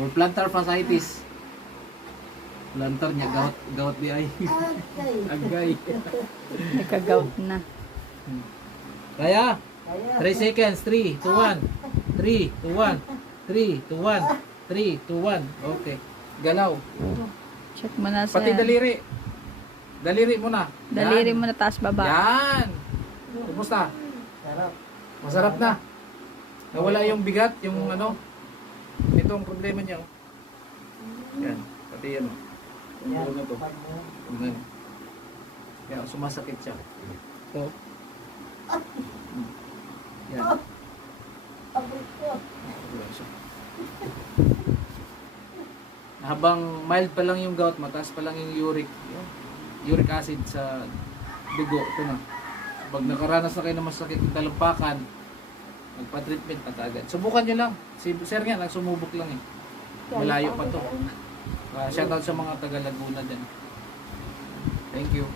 Or plantar fasciitis. Plantar niya, gawat di ay. Agay. Nagka-gout na. Kaya, 3 seconds, 3, 2, 1. 3, 2, 1. 3, 2, 1. 3, 2, 1. Okay. Galaw. Check mo na, sir. Pati daliri. Daliri mo na. Daliri mo na taas baba. Yan. Kumusta? Masarap na. Nawala yung bigat, yung ano. Itong problema niya. Yan. Pati yan. Yan. Na to. Yan. Kaya sumasakit siya. Ito. Yan. Habang mild pa lang yung gout, mataas pa lang yung uric acid sa dugo. Ito na. Pag nakaranas na kayo ng masakit ng talampakan, magpa-treatment na agad. Subukan nyo lang. Si Sir nga, nagsumubok lang eh. Malayo pa to. Shoutout sa mga taga Laguna dyan. Thank you.